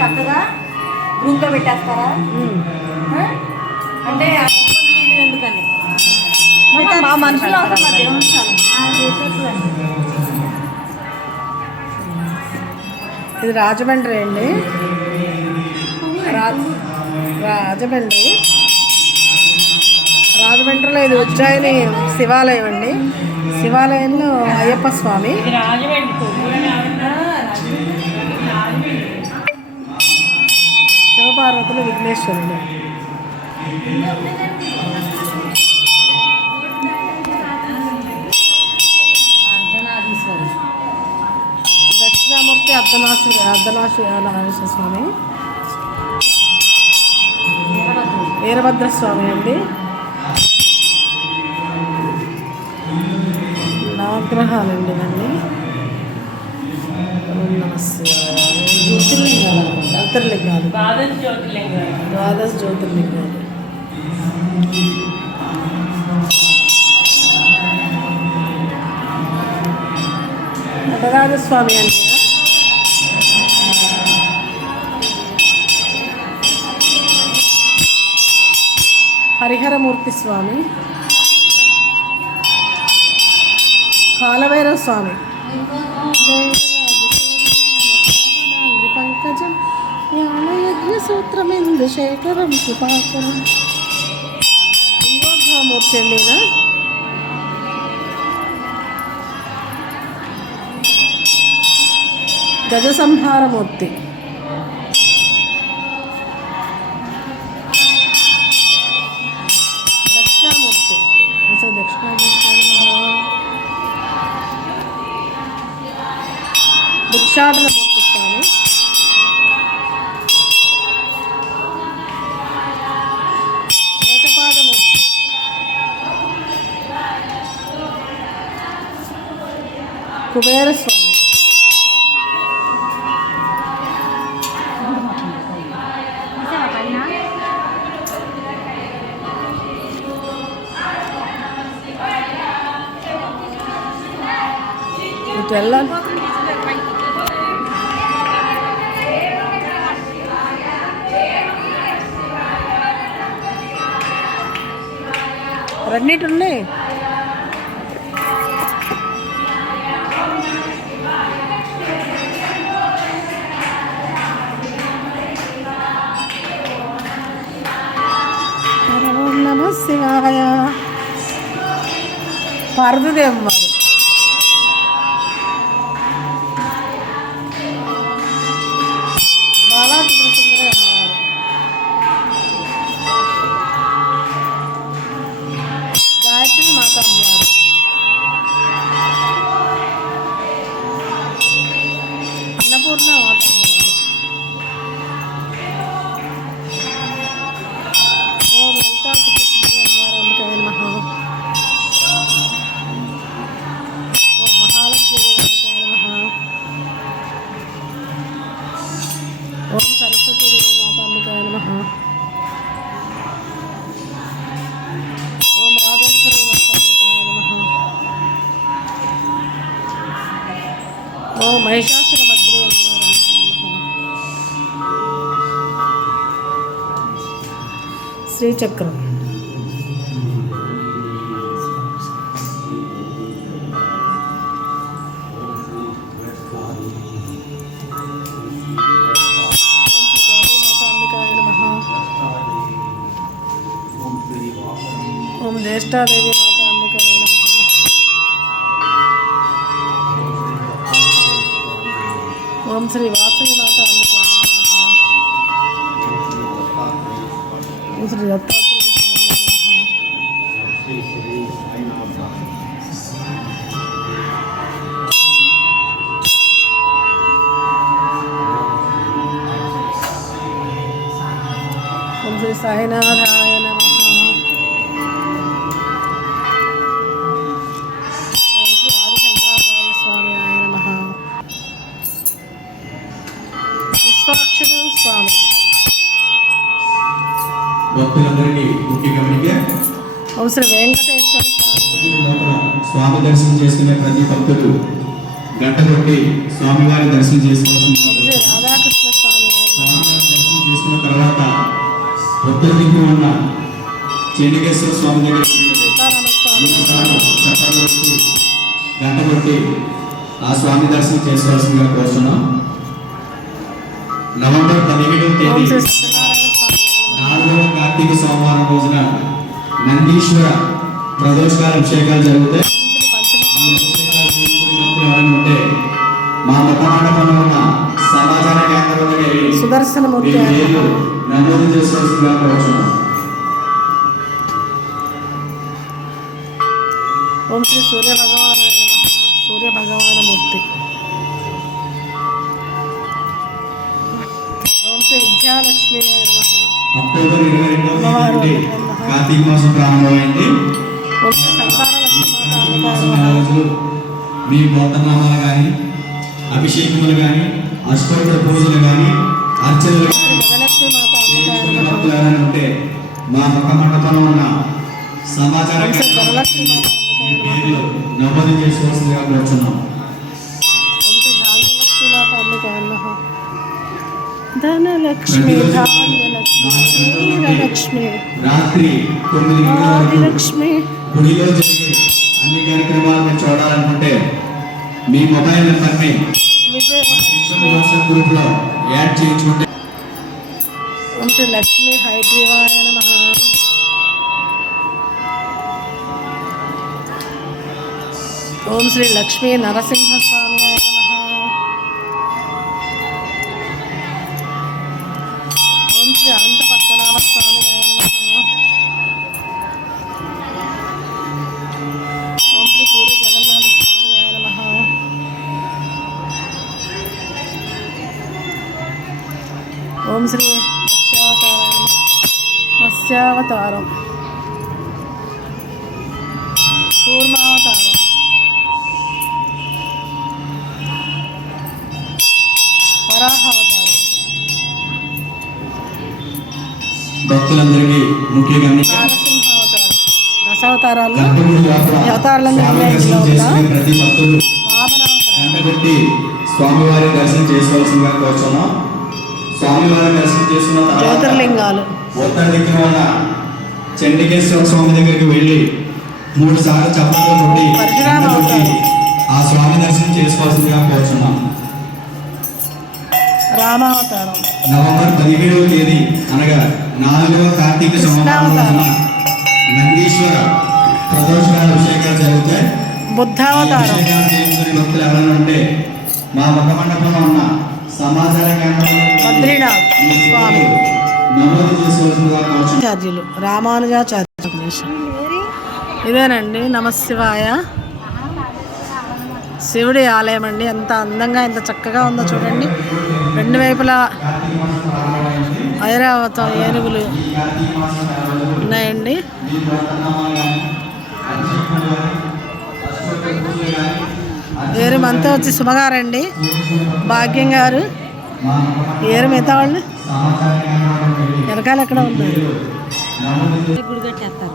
చక్కగా గ్రూప్లో పెట్టేస్తారా? అంటే ఎందుకని మా మనుషులు అవసరం ఇది రాజమండ్రి అండి. రాజమండ్రిలో ఇది ఉజ్జయిని శివాలయం అండి. శివాలయంలో అయ్యప్ప స్వామి. శివపార్వతులు విఘ్నేశ్వరుడు. దక్షిణామూర్తి అర్ధనాశ్వర స్వామి. వీరభద్రస్వామి అండి. నవగ్రహాలండి ఇవన్నీ. జ్యోతిర్లింగాలు, ద్వాదశ జ్యోతిర్లింగాలు. నటరాజస్వామి అండి. హరిహరమూర్తి స్వామి. కాలభైరవ స్వామి. పంకజం యానయజ్ఞ సూత్రమిందు శేఖరం కృపాకరం. లింగోద్భవమూర్తి అండి. గజ సంహారమూర్తి. దక్షిణామూర్తి. భిక్షాటనమూర్తి స్వామి. ఏకపాదమూర్తి. కుబేరస్వామి. ఇటు వెళ్ళాలి. రెండిటి ఉన్నాయి. నమ శివాయ. పార్వతీదేవి వారు. గాయత్రి మాత అమ్మవారు. అన్నపూర్ణ మాత అమ్మవారు. ఓం లలితా సుబ్రహ్మణ్య అమ్మవారు అంబికాయ నమః. ఓం మహాలక్ష్మి అంబికాయ నమః. ఓం సరస్వతీ దేవి మాత అంబికాయ నమః. ఓం రాజేశ్వరి మాత అంబికాయ నమః. ఓం మహిషాసురమర్దిని అమ్మవారు అంబికాయ నమః. శ్రీచక్రం. ఓం జ్యేష్ఠాదేవి మాత అంబికాయ నమః. ఓం శ్రీ వాసవి మాత అంబికాయ నమః. ఓం శ్రీ దత్తాత్రేయ స్వామి నమః. ఓం శ్రీ సాయినాథాయ నమః. విశ్వాక్షుడు స్వామి. భక్తులందరికీ ముఖ్య గమనిక. ఓం శ్రీ వెంకటేశ్వర స్వామి దర్శనం చేసుకునే ప్రతి భక్తులు గంట కొట్టి స్వామివారి దర్శనం చేసుకోవాల్సింది. ఓం శ్రీ రాధాకృష్ణ స్వామి. చెన్నికేశ్వర స్వామి దగ్గర సీతారామ స్వామి చప్పట్లు కొట్టి గంట కొట్టి ఆ స్వామి దర్శనం చేసుకోవాల్సిందిగా కోరుతున్నాం. నవంబర్ 17వ ఓం తేదీ శ్రీ సత్యనారాయణ స్వామి 4వ కార్తీక సోమవారం రోజున నందీశ్వర ప్రదోషకాల అభిషేకాలు జరుగుతాయి. శ్రీ పంచమ ఈ అభిషేకాలు చేసుకునే భక్తులు ఎవరైనా ఉంటే మా ముఖమండపంలో ఉన్న సమాచార కేంద్రం దగ్గర వెళ్ళి మీ సుదర్శనమూర్తి పేర్లు నమోదు చేసుకోవాల్సిందిగా కోరుతున్నాం. ఓం శ్రీ సూర్య భగవానాయ నమః. సూర్య భగవానమూర్తి. ఓం శ్రీ విద్యాలక్ష్మి నమః. అక్టోబర్ 22వ తేదీ నుండి కార్తీక మాసం ప్రారంభమైంది. ఓం శ్రీ సంతానలక్ష్మి కార్తీక మాత మాసం నెల రోజులు మీ గోత్రనామాలు కానీ అభిషేకములు కానీ అష్టోత్తర పూజలు కానీ అర్చనలు కానీ గజలక్ష్మి మాత చేయించుకునే భక్తులు ఎవరైనా ఉంటే మా ముఖ మండపంలో ఉన్న సమాచార ఓం శ్రీ కేంద్రం ధనలక్ష్మి మాత మీ పేర్లు నమోదు చేసుకోవాల్సిందిగా కోరుచున్నాం. ఓం శ్రీ ధాన్యలక్ష్మి మాత అంబికాయ నమః. ధనలక్ష్మి ధాన్యలక్ష్మి వీరలక్ష్మి రాత్రి 9 గంటల వరకు ఆదిలక్ష్మి గుడిలో జరిగే అన్ని కార్యక్రమాలను చూడాలనుకుంటే మీ మొబైల్ నెంబర్ని విజయ వాట్సాప్ గ్రూప్లో యాడ్ చేయించుకుంటే ఓం శ్రీ లక్ష్మి హైగ్రీవాయ నమః. ఓం శ్రీ లక్ష్మీ నరసింహస్వామియాయ నమః. ఓం శ్రీ అనంత పద్మనాభ స్వామియాయ నమః. ఓం శ్రీ పూరి జగన్నాథ స్వామియాయ నమః. ఓం శ్రీ మత్స్యావతారాయ నమః. మత్స్యావతారం కూర్మావతారం వరాహావతారం భక్తులందరికీ ముఖ్య గమనిక నారసింహావతారం దశావతారాలు గర్భగుడి లోపల ఈ అవతారాలన్నీ స్వామి ఉన్నాయి దర్శనం లోపల. చేసుకునే ప్రతి భక్తుడు వామనావతారం గంటగొట్టి స్వామివారి దర్శనం చేసుకోవాల్సిందిగా కోరుచున్నాం. స్వామివారి దర్శనం చేసుకున్న తర్వాత జ్యోతిర్లింగాలు ఉత్తర దిక్కున ఉన్న చండికేశ్వర స్వామి దగ్గరికి వెళ్ళి 3 సార్లు చప్పట్లు కొట్టి పరశురామ గంట కొట్టి అవతారం. ఆ స్వామి దర్శనం చేసుకోవాల్సిందిగా కోరుచున్నాం. రామావతారం నవంబర్ 17వ తేదీ అనగా 4వ కార్తీక సోమవారం రోజున నందీశ్వర ప్రదోషకాల అభిషేకాలు జరుగుతాయి. ఈ బుద్ధావతారం అభిషేకాలు చేయించుకునే భక్తులు ఎవరైనా ఉంటే మా ముఖ మండపంలో ఉన్న సమాచార కేంద్రంలో బద్రీనాథ్ మీ స్వామి పేర్లు నమోదు చేసుకోవాల్సిందిగా కోరుచున్నాం. ఛార్జీలు రామానుజాచార్య ఇదేనండి నమశివాయ శివుడి ఆలయం అండి. ఎంత అందంగా ఎంత చక్కగా ఉందో చూడండి. రెండు వైపులా ఐరావత ఏనుగులు ఉన్నాయండి. వేరు మనతో వచ్చి సుమగారండి, భాగ్యం గారు, ఏరు మిగతా వాళ్ళు వెనకాల ఎక్కడ ఉన్నారు. గుడి కట్టేస్తారు.